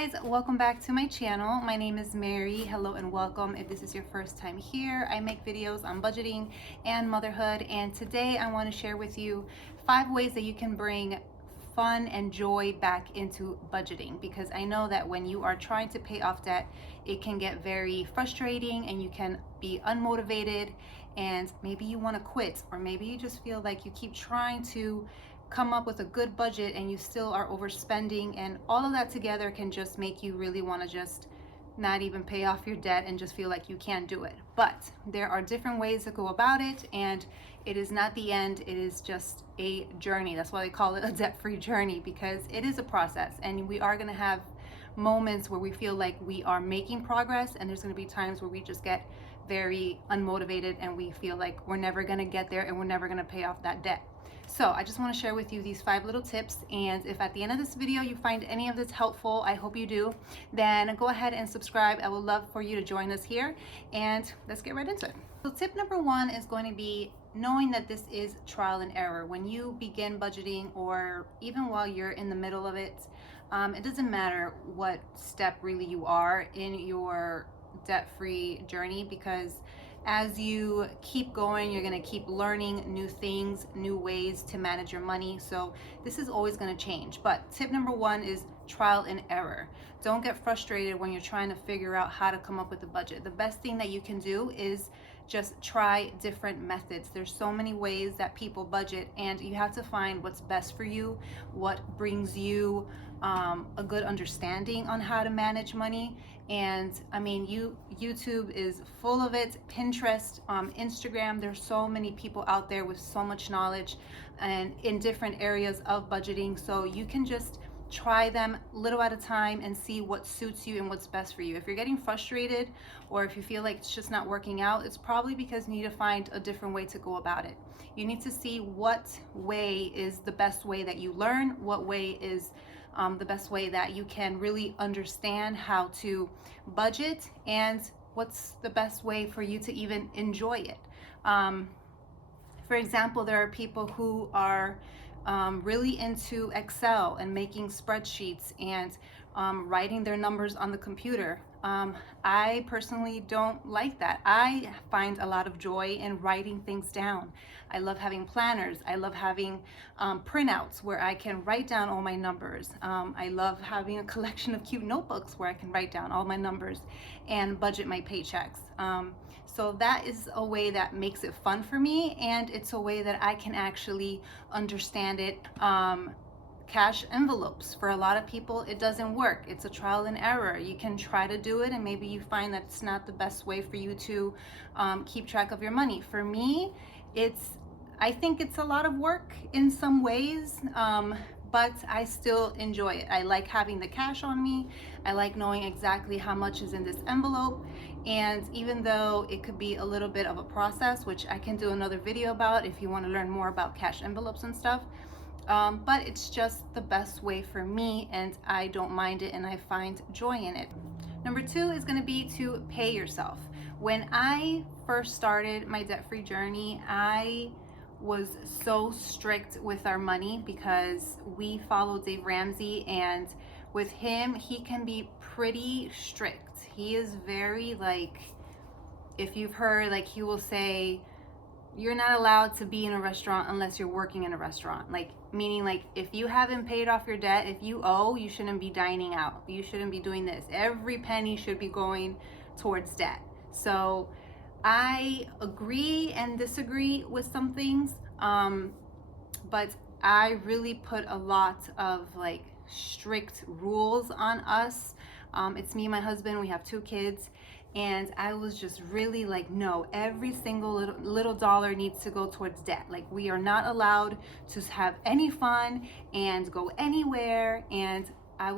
guys, welcome back to my channel. My name is Mary. Hello and welcome. If this is your first time here, I make videos on budgeting and motherhood, and today I want to share with you 5 ways that you can bring fun and joy back into budgeting, because I know that when you are trying to pay off debt, it can get very frustrating and you can be unmotivated, and maybe you want to quit, or maybe you just feel like you keep trying to come up with a good budget and you still are overspending, and all of that together can just make you really want to just not even pay off your debt and just feel like you can't do it. But there are different ways to go about it, and it is not the end, it is just a journey. That's why they call it a debt-free journey, because it is a process, and we are going to have moments where we feel like we are making progress, and there's going to be times where we just get very unmotivated and we feel like we're never going to get there and we're never going to pay off that debt. So I just want to share with you these 5 little tips, and if at the end of this video you find any of this helpful, I hope you do, then go ahead and subscribe. I would love for you to join us here, and let's get right into it. So tip number 1 is going to be knowing that this is trial and error. When you begin budgeting, or even while you're in the middle of it, it doesn't matter what step really you are in your debt-free journey, because as you keep going, you're going to keep learning new things, new ways to manage your money. So this is always going to change. But tip number 1 is trial and error. Don't get frustrated when you're trying to figure out how to come up with a budget. The best thing that you can do is just try different methods. There's so many ways that people budget, and you have to find what's best for you, what brings you a good understanding on how to manage money. And I mean, YouTube is full of it, Pinterest, Instagram. There's so many people out there with so much knowledge and in different areas of budgeting, so you can just try them little at a time and see what suits you and what's best for you. If you're getting frustrated, or if you feel like it's just not working out, it's probably because you need to find a different way to go about it. You need to see what way is the best way that you learn, what way is the best way that you can really understand how to budget, and what's the best way for you to even enjoy it. For example, there are people who are really into Excel and making spreadsheets and writing their numbers on the computer. I personally don't like that. I find a lot of joy in writing things down. I love having planners. I love having printouts where I can write down all my numbers. I love having a collection of cute notebooks where I can write down all my numbers and budget my paychecks. So that is a way that makes it fun for me, and it's a way that I can actually understand it. Cash envelopes, for a lot of people, it doesn't work. It's a trial and error. You can try to do it, and maybe you find that it's not the best way for you to keep track of your money. For me, I think it's a lot of work in some ways, but I still enjoy it. I like having the cash on me. I like knowing exactly how much is in this envelope. And even though it could be a little bit of a process, which I can do another video about if you want to learn more about cash envelopes and stuff, but it's just the best way for me, and I don't mind it, and I find joy in it. Number 2 is going to be to pay yourself. When I first started my debt-free journey, I was so strict with our money because we follow Dave Ramsey, and with him, he can be pretty strict. He is very, like, if you've heard, like, he will say, you're not allowed to be in a restaurant unless you're working in a restaurant. Like, meaning, like, if you haven't paid off your debt, if you owe, you shouldn't be dining out. You shouldn't be doing this. Every penny should be going towards debt. So I agree and disagree with some things, but I really put a lot of, like, strict rules on us. It's me and my husband, we have 2 kids, and I was just really like, no, every single little dollar needs to go towards debt. Like, we are not allowed to have any fun and go anywhere. And I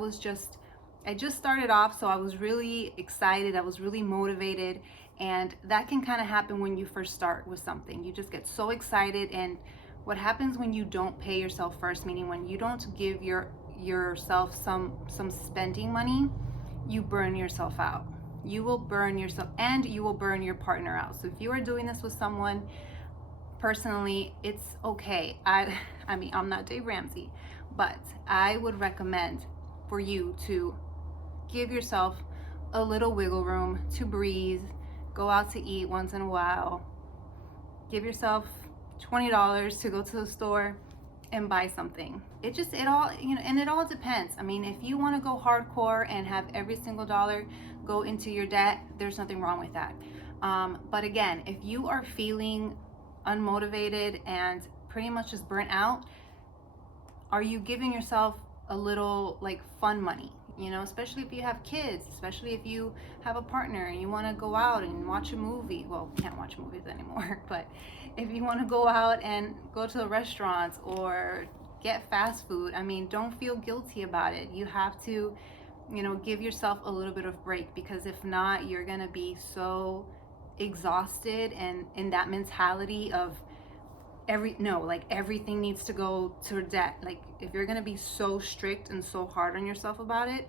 just started off, so I was really excited, I was really motivated, and that can kind of happen when you first start with something. You just get so excited, and what happens when you don't pay yourself first, meaning when you don't give yourself some spending money, you burn yourself out. You will burn yourself, and you will burn your partner out. So if you are doing this with someone, personally, it's okay. I mean, I'm not Dave Ramsey, but I would recommend for you to give yourself a little wiggle room to breathe, go out to eat once in a while, give yourself $20 to go to the store and buy something. It all, and it all depends. I mean, if you want to go hardcore and have every single dollar go into your debt, there's nothing wrong with that. But again, if you are feeling unmotivated and pretty much just burnt out, are you giving yourself a little like fun money? Especially if you have kids, especially if you have a partner and you want to go out and watch a movie. Well, you can't watch movies anymore, but if you want to go out and go to the restaurants or get fast food, I mean, don't feel guilty about it. You have to, give yourself a little bit of break, because if not, you're going to be so exhausted and in that mentality of everything needs to go to debt. Like, if you're going to be so strict and so hard on yourself about it,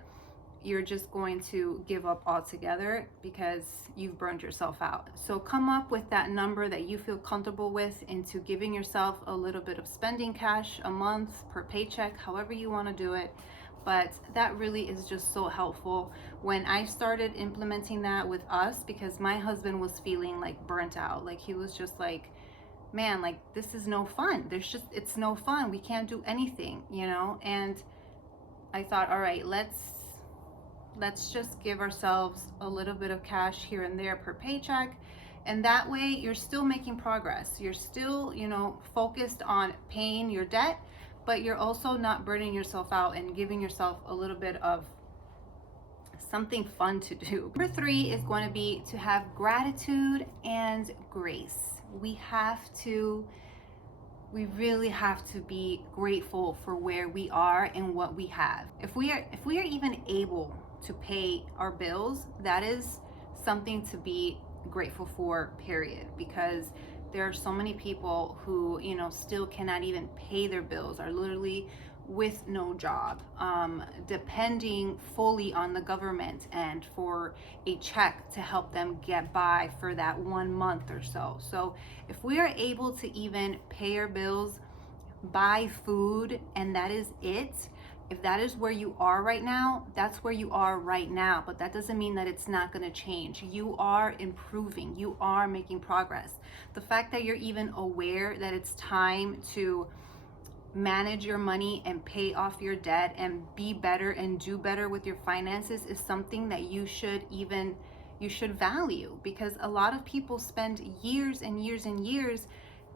you're just going to give up altogether because you've burned yourself out. So come up with that number that you feel comfortable with into giving yourself a little bit of spending cash a month per paycheck, however you want to do it. But that really is just so helpful. When I started implementing that with us, because my husband was feeling like burnt out, like he was just like, man, like this is no fun. It's no fun. We can't do anything, And I thought, all right, let's just give ourselves a little bit of cash here and there per paycheck. And that way you're still making progress. You're still, focused on paying your debt, but you're also not burning yourself out and giving yourself a little bit of something fun to do. Number 3 is going to be to have gratitude and grace. We really have to be grateful for where we are and what we have. If we are even able to pay our bills, that is something to be grateful for, period. Because there are so many people who, still cannot even pay their bills, are literally with no job, depending fully on the government and for a check to help them get by for that 1 month or so. So if we are able to even pay our bills, buy food, and that is it, if that is where you are right now, that's where you are right now. But that doesn't mean that it's not going to change. You are improving. You are making progress. The fact that you're even aware that it's time to manage your money and pay off your debt and be better and do better with your finances is something that you should value, because a lot of people spend years and years and years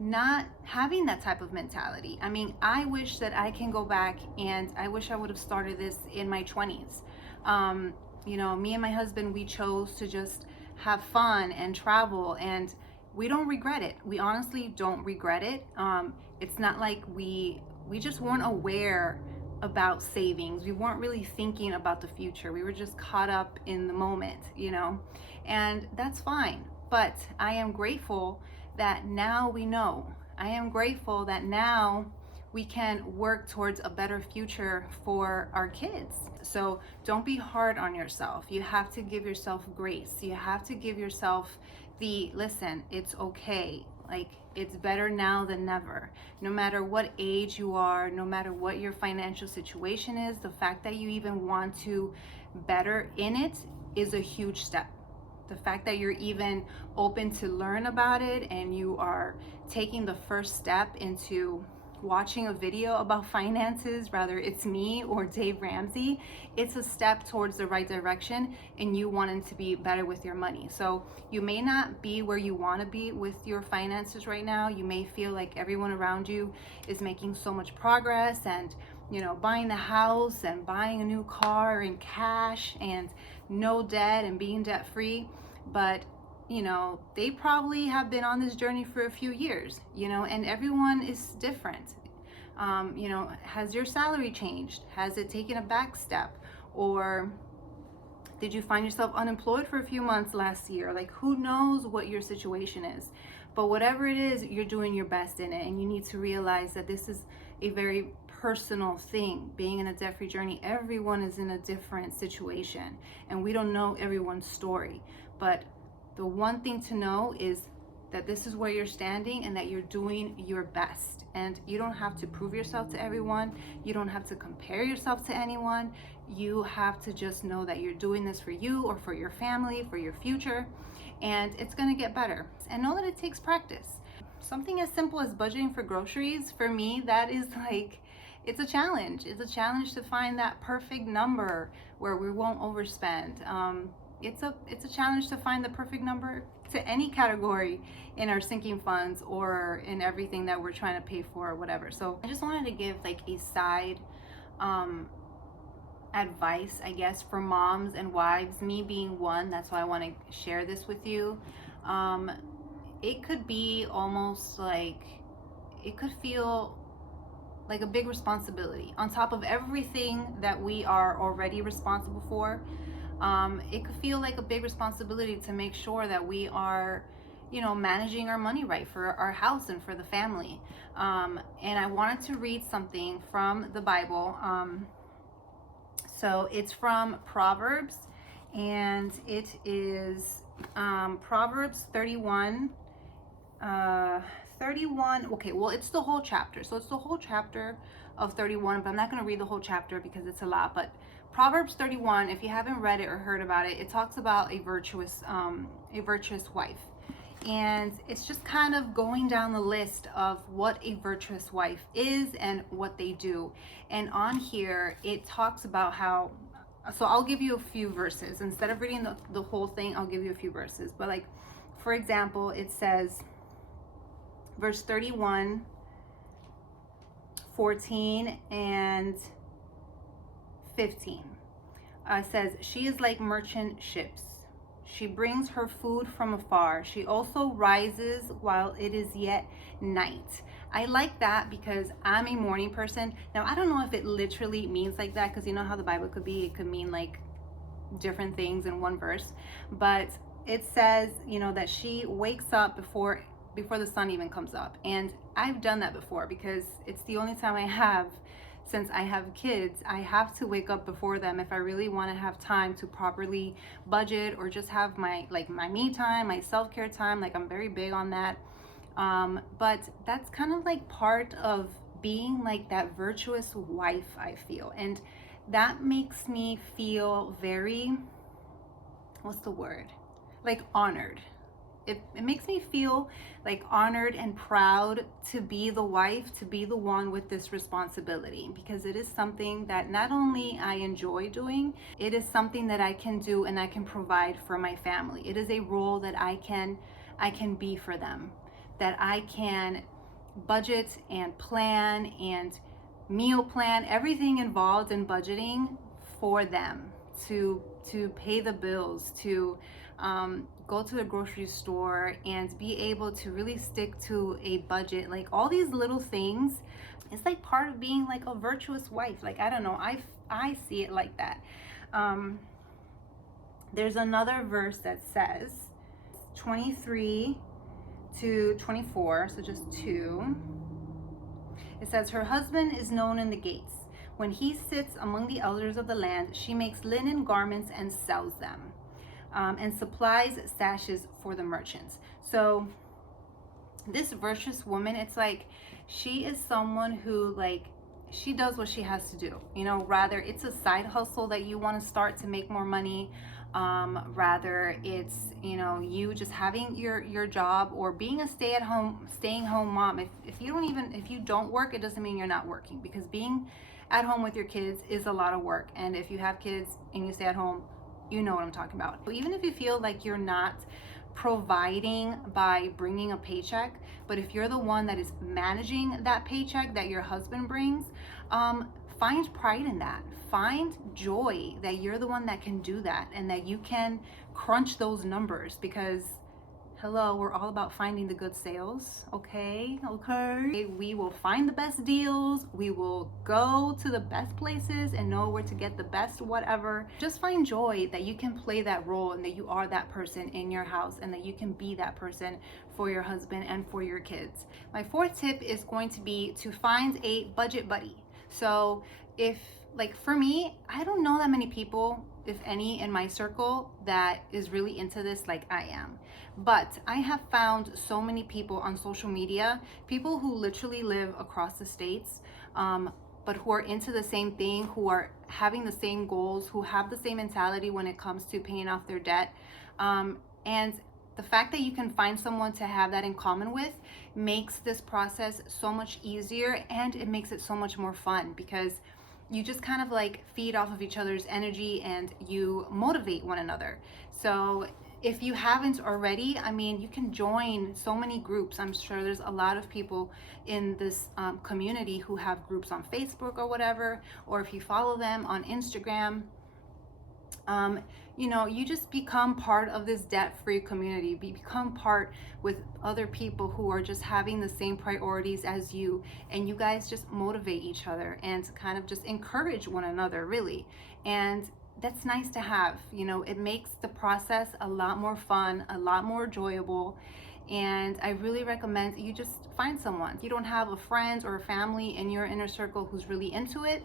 not having that type of mentality. I mean, I wish that I can go back, and I wish I would have started this in my 20s. Me and my husband, we chose to just have fun and travel, and we don't regret it. We honestly don't regret it. It's not like we just weren't aware about savings. We weren't really thinking about the future. We were just caught up in the moment, and that's fine. But I am grateful that now we know. I am grateful that now we can work towards a better future for our kids. So don't be hard on yourself. You have to give yourself grace. You have to give yourself listen, it's okay. Like, it's better now than never. No matter what age you are, no matter what your financial situation is, the fact that you even want to better in it is a huge step. The fact that you're even open to learn about it and you are taking the first step into watching a video about finances, whether it's me or Dave Ramsey, it's a step towards the right direction and you wanting to be better with your money. So you may not be where you want to be with your finances right now. You may feel like everyone around you is making so much progress and buying the house and buying a new car in cash and no debt and being debt free. But they probably have been on this journey for a few years, and everyone is different. Has your salary changed? Has it taken a back step? Or did you find yourself unemployed for a few months last year? Like, who knows what your situation is? But whatever it is, you're doing your best in it. And you need to realize that this is a very personal thing. Being in a debt-free journey, everyone is in a different situation. And we don't know everyone's story. But the one thing to know is that this is where you're standing and that you're doing your best. And you don't have to prove yourself to everyone. You don't have to compare yourself to anyone. You have to just know that you're doing this for you or for your family, for your future, and it's going to get better. And know that it takes practice. Something as simple as budgeting for groceries, for me, that is like, it's a challenge. It's a challenge to find that perfect number where we won't overspend. It's a challenge to find the perfect number to any category in our sinking funds or in everything that we're trying to pay for or whatever. So I just wanted to give like a side advice, I guess, for moms and wives, me being one. That's why I want to share this with you. It could be almost like, it could feel like a big responsibility on top of everything that we are already responsible for. It could feel like a big responsibility to make sure that we are, managing our money right for our house and for the family. And I wanted to read something from the Bible. So it's from Proverbs, and it is Proverbs 31. Okay, well, it's the whole chapter. So it's the whole chapter of 31, but I'm not going to read the whole chapter because it's a lot. But Proverbs 31, if you haven't read it or heard about it, it talks about a virtuous wife. And it's just kind of going down the list of what a virtuous wife is and what they do. And on here, it talks about how, so I'll give you a few verses. Instead of reading the whole thing, I'll give you a few verses. But like, for example, it says, verse 31, 14, and 15. Says, she is like merchant ships. She brings her food from afar. She also rises while it is yet night. I like that because I'm a morning person. Now, I don't know if it literally means like that, because you know how the Bible could be. It could mean like different things in one verse. But it says, that she wakes up before the sun even comes up. And I've done that before because it's the only time I have, since I have kids, I have to wake up before them if I really want to have time to properly budget or just have my me time, my self-care time. Like, I'm very big on that. But that's kind of like part of being like that virtuous wife, I feel. And that makes me feel very, what's the word? Like honored. It makes me feel like honored and proud to be the wife, to be the one with this responsibility, because it is something that not only I enjoy doing, it is something that I can do and I can provide for my family. It is a role that I can be for them, that I can budget and plan and meal plan, everything involved in budgeting for them, to pay the bills, to go to the grocery store and be able to really stick to a budget. Like, all these little things, it's like part of being like a virtuous wife. Like, I don't know, I see it like that. There's another verse that says 23 to 24, so just two. It says, her husband is known in the gates. When he sits among the elders of the land, she makes linen garments and sells them, and supplies sashes for the merchants. So this virtuous woman, it's like she is someone who, like, she does what she has to do. Rather it's a side hustle that you want to start to make more money. Rather it's, you just having your job or being a staying home mom. If you don't work, it doesn't mean you're not working, because being at home with your kids is a lot of work. And if you have kids and you stay at home, you know what I'm talking about. But even if you feel like you're not providing by bringing a paycheck, but if you're the one that is managing that paycheck that your husband brings, find pride in that. Find joy that you're the one that can do that and that you can crunch those numbers, because hello, we're all about finding the good sales. Okay. We will find the best deals. We will go to the best places and know where to get the best whatever. Just find joy that you can play that role and that you are that person in your house and that you can be that person for your husband and for your kids. My fourth tip is going to be to find a budget buddy. So if Like for me, I don't know that many people, if any, in my circle that is really into this like I am. But I have found so many people on social media, people who literally live across the states, but who are into the same thing, who are having the same goals, who have the same mentality when it comes to paying off their debt. And the fact that you can find someone to have that in common with makes this process so much easier, and it makes it so much more fun because you just kind of like feed off of each other's energy and you motivate one another. So if you haven't already, I mean, you can join so many groups. I'm sure there's a lot of people in this community who have groups on Facebook or whatever, or if you follow them on Instagram, you know, you just become part of this debt-free community. You become part with other people who are just having the same priorities as you, and you guys just motivate each other and kind of just encourage one another, really. And that's nice to have. You know, it makes the process a lot more fun, a lot more enjoyable. And I really recommend you just find someone. If you don't have a friend or a family in your inner circle who's really into it,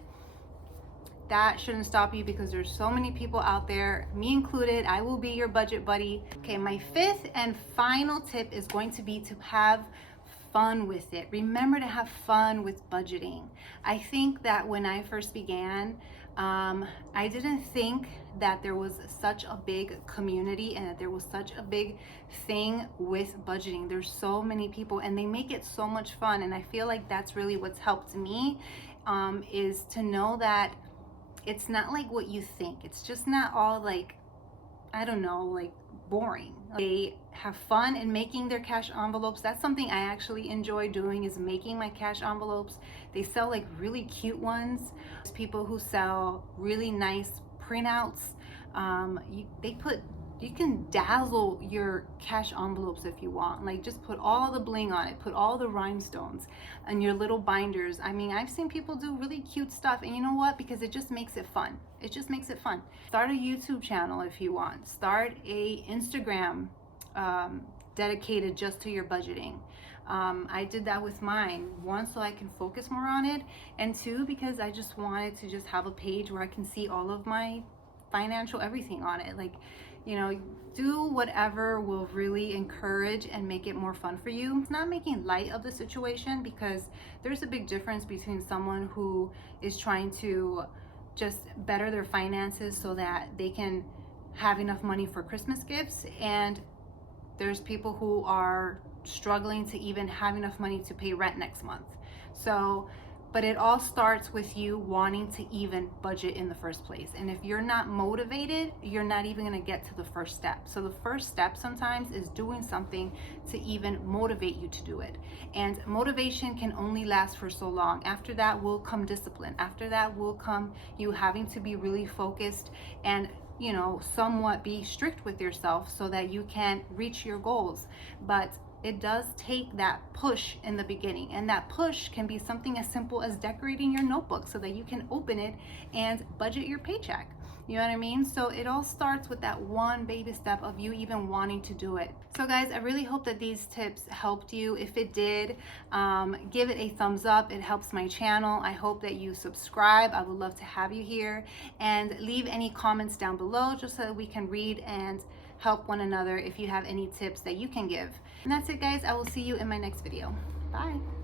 that shouldn't stop you, because there's so many people out there, me included. I will be your budget buddy. Okay, my fifth and final tip is going to be to have fun with it. Remember to have fun with budgeting. I think that when I first began, I didn't think that there was such a big community and that there was such a big thing with budgeting. There's so many people and they make it so much fun, and I feel like that's really what's helped me, is to know that it's not like what you think. It's just not all like, I don't know, like boring. They have fun in making their cash envelopes. That's something I actually enjoy doing, is making my cash envelopes. They sell like really cute ones. There's people who sell really nice printouts. You can dazzle your cash envelopes if you want. Like just put all the bling on it, put all the rhinestones and your little binders. I mean, I've seen people do really cute stuff, and you know what? Because it just makes it fun. It just makes it fun. Start a YouTube channel if you want. Start a Instagram dedicated just to your budgeting. I did that with mine. One, so I can focus more on it, and two, because I just wanted to just have a page where I can see all of my financial everything on it. Like, you know, do whatever will really encourage and make it more fun for you. It's not making light of the situation, because there's a big difference between someone who is trying to just better their finances so that they can have enough money for Christmas gifts, and there's people who are struggling to even have enough money to pay rent next month. So, but it all starts with you wanting to even budget in the first place. And if you're not motivated, you're not even gonna get to the first step. So the first step sometimes is doing something to even motivate you to do it. And motivation can only last for so long. After that will come discipline. After that will come you having to be really focused and, you know, somewhat be strict with yourself so that you can reach your goals. But it does take that push in the beginning, and that push can be something as simple as decorating your notebook so that you can open it and budget your paycheck. You know what I mean? So it all starts with that one baby step of you even wanting to do it. So guys, I really hope that these tips helped you. If it did, give it a thumbs up. It helps my channel. I hope that you subscribe. I would love to have you here, and leave any comments down below just so that we can read and help one another if you have any tips that you can give. And that's it guys. I will see you in my next video. Bye.